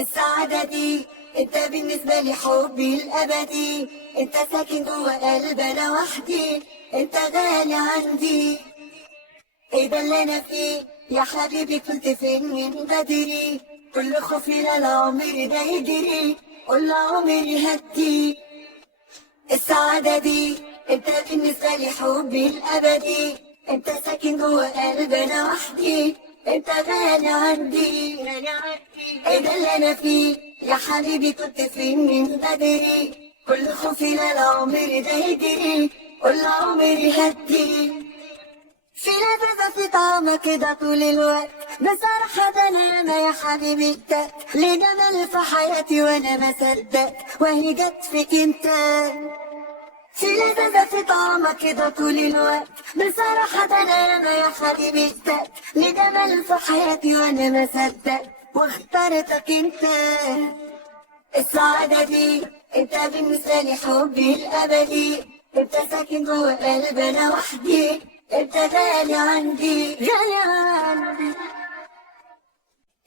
السعادة دي انت بالنسبة لي حبي الأبدي، انت ساكن جوا قلبي أنا وحدي، انت غالي عندي. ايه ده اللي أنا فيه يا حبيبي، كنت فين من بدري؟ كل خوفي لا عمري ده يجري، قول عمري هدي. السعادة دي انت بالنسبة لي حبي الأبدي، انت ساكن جوا قلبي أنا وحدي، انت غالي عندي. ايه ده اللي أنا فيه يا حبيبي، كنت فين من بدري؟ كل خوفي لا عمري ده يجري، قول عمري هدي. في لذة في طعمك كده طول الوقت، بصراحة ده أنا يا حبيبي اتقت لجمال في حياتي وأنا ما صدقت، وهي جت فيك أنت. في لذة في طعمك كده طول الوقت، بصراحة ده أنا يا حبيبي اتقت لجمال في حياتي وأنا ما صدقت، واخترتك أنت. السعادة دي انت بالنسبة لي حبي الأبدي، انت ساكن جوا قلبي أنا وحدي، انت غالي عندي غالي عندي.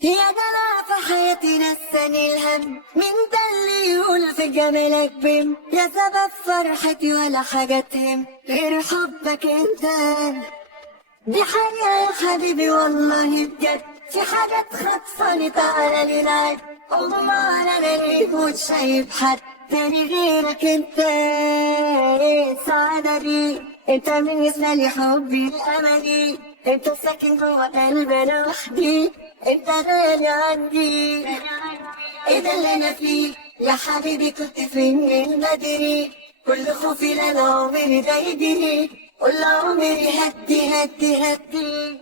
يا دلع في حياتي نساني الهم، مين ده اللي يقول في جمالك بم؟ يا سبب فرحتي ولا حاجة تهم غير حبك انت. دي حقيقة يا حبيبي والله بجد، في حاجات خطفاني تعالى نلعب، الله انا ليه مش شايف حد تاني غيرك انت. ايه السعادة دي انت بالنسبة لي حبي الأملي، انت ساكن جوا قلبي انا وحدي، انت غالي عندي. ايه ده اللي انا فيه يا حبيبي، كنت فين من بدري؟ كل خوفي لا عمري ده يجري، قول عمري هدي هدي هدي.